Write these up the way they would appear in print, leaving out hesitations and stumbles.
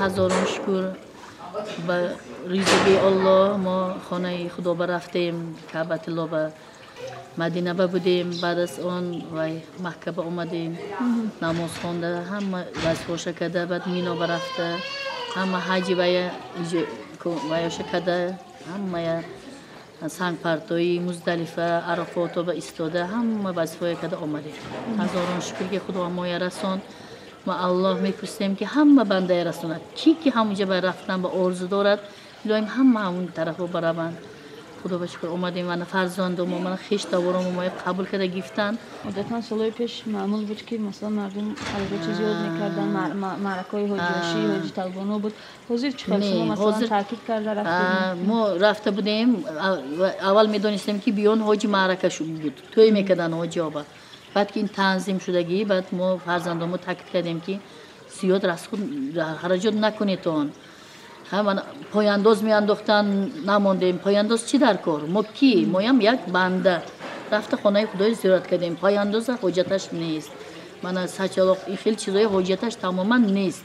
هزاران شکر به ریزگی الله ما خانه خدا برفتیم، کعبه الله به مدینه بودیم. بعد از آن و مکه اومدیم، نماز خوانده، همه وظیفه کرده، بعد مینا برفته، همه حج و کرده، همه سنگ پرتوی مزدلفه عرفات و ایستاده، همه وظیفه کرده اومدیم. هزاران شکر که خدا ما رساند. ما الله میپرسیم که همه بنده رساند، کی که همونجا به رفتن به آرزو دارد الهیم همون طرف برابند. خدا بشکر اومدیم. من فرزندم من خیش دورم ما قبول کرده گفتن. عادتا سالهای پیش معمول بود که مثلا مردم خرجات زیاد میکردن، معرکای حجاشی و حج طلبانو بود. حضور چقدر شما مثلا تاکید کرده رفتیم؟ ما رفته بودیم، اول میدونستیم که بیان حج معرکه شو بود، توی میکردن حج آبا. بعد که این تنظیم شدگی، بعد ما فرزندامو تاکید کردیم که زیاد خرجات نکنید اون. همون پایانداز میانداختن، نماندیم. پایانداز چی در کار؟ ما کی؟ ما هم یک بنده رفته خانه خدای زیارت کردیم. پایانداز حجتش نیست. من سچالاق این خیلی چیزای حجتش تماما نیست.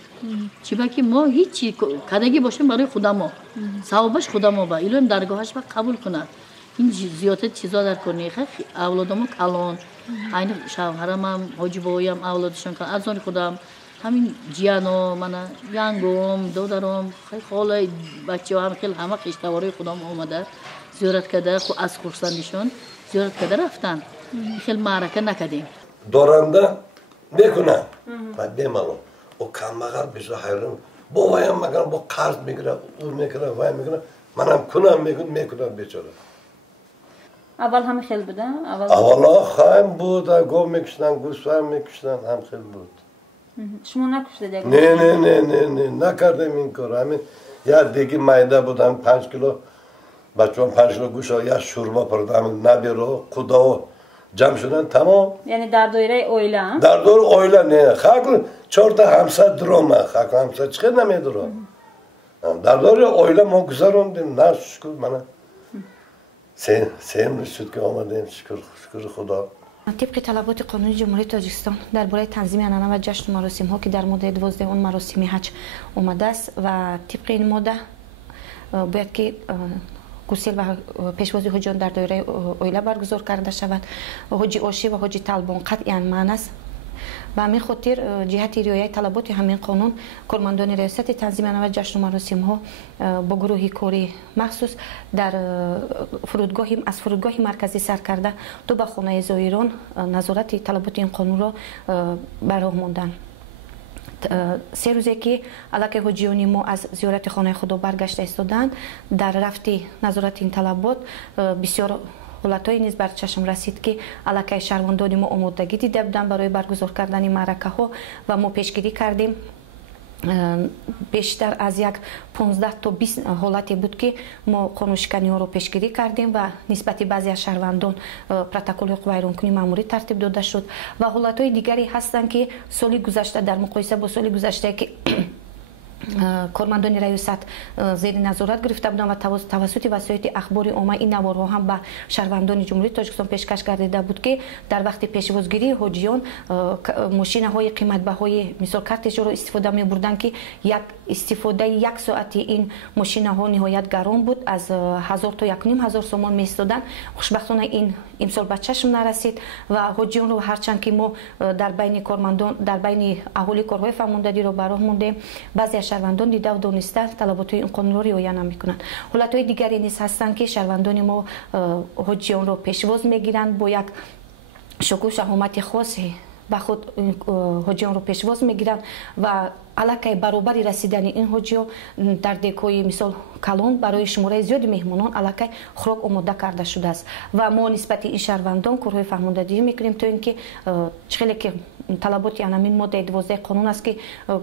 چی با که ما هیچی کدگی باشیم برای خدا ما، ثوابش خدا ما با ایلون درگاهش با قبول کنه. این زیادت چیزا در کار نیست. اولادمو کلان، این شوهرم هم حاجی بابایم اولادشون کلان، از آن خودم همین جیانو، من ینگم، دودرم، خیلی خاله بچه هم خیلی همه خیشتوارای خودم آمده زیارت کرده، از خورسندیشون زیارت کرده رفتن. خیلی معرکه نکردیم. دارنده میکنه و بیمالم او کمبغل بشه حیران بابایم مگر با قرض میگیره، او میکنه وای میکنه، منم کنم میکنم بیچاره. اول همه خیلی بوده؟ اولا خواهیم بود، گو میکشتن، گوسفند میکشتن، هم خیلی بود. شما نکشتید؟ نه نکردیم این کار. همین یا دیگه مایده بودن 5 کیلو بچه هم 5 کیلو گوشت یا شوربا پردم نبیرو خدا جمع شدن تمام. یعنی در دایره اویله هم؟ در دور اویله نه خاک 4 تا همسر درومه خاک همسر چقدر نمیدرو. در دور اویله ما گذروندیم. نه شکر منه سیم رسید که آمدیم. شکر خدا. طبق طلبات قانون جمهوری تاجیکستان درباره تنظیم عنعنه و جشن و مراسم ها که در ماده 12 اون مراسم حج اومده است و طبق این ماده باید که گسیل و پیشوازی حجیان در دایره اویله برگزار کرده شود. حجی آشی و حجی طلبان قطعاً منع است. به همین خاطر جهت رعایت طلبات همین قانون کارمندان ریاست تنظیم عنعنه و جشن و مراسم ها با گروه کاری مخصوص در از فرودگاه مرکزی سر کرده تا به خانه زائران نظارت طلبات این قانون را بر راه ماندن. 3 روزه که علاقه حجیان ما از زیارت خانه خدا برگشته ایستادند، در رفتی نظارت این طلبات بسیار حالتایی نیز بر چشم رسید که علاقه شهروندان ما آمادگی دیده بودند برای برگزار کردن معرکه ها و ما پیشگیری کردیم. بیشتر از 15 تا 20 حالتی بود که ما قانونشکنی ها رو پیشگیری کردیم و نسبت بعضی از شهروندان پروتکل ویرانکنی ماموری ترتیب داده شد و حالتهای دیگری هستند که سال گذشته در مقایسه با سال گذشته که کارمندان ریاست زیر نظارت گرفته بودند و توسط وسایل اخباری عامه این نوارها هم به شهروندان جمهوری تاجیکستان پیشکش گردیده بود که در وقت پیشوازگیری حجیان ماشین های قیمت بهای مثال کارتش رو استفاده می بردن که استفاده 1 ساعتی این ماشین ها نهایت گران بود، از 1000 تا 1500 سومان می استادن. خوشبختانه این امسال به چشم نرسید و حجیان رو هرچند که ما در بین کارمندان در بین اهالی کارهای فرماندهی رو براه مونده، بعضی شهروندان دیده و دونسته طلبات این قانون رو رعایت نمیکنند. حالتهای دیگری نیز هستند که شهروندان ما حجیان رو پیشواز میگیرند با یک شکوه شهامت خاصی به خود حجیان رو پیشواز میگیرند و علاقه برابری رسیدن این حجیان در دکوی مثال کلان برای شماره زیادی مهمانان علاقه خوراک آماده کرده شده است و ما نسبت این شهروندان کارهای فرماندهی میکنیم تا اینکه خیلی که طلبات همین ماده 12 قانون است که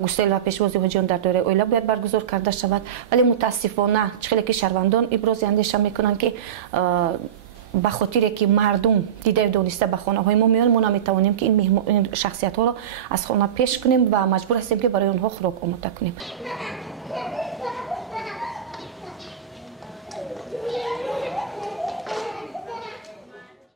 گسیل و پیشوازی حجیان در دایره اویله باید برگزار کرده شود، ولی متاسفانه خیلی که شهروندان ابراز اندیشه میکنند که به خاطر که مردم دیده دانسته به خانه های ما میان، ما نمیتوانیم که این شخصیت ها را از خانه پیش کنیم و مجبور هستیم که برای آنها خوراک آماده کنیم.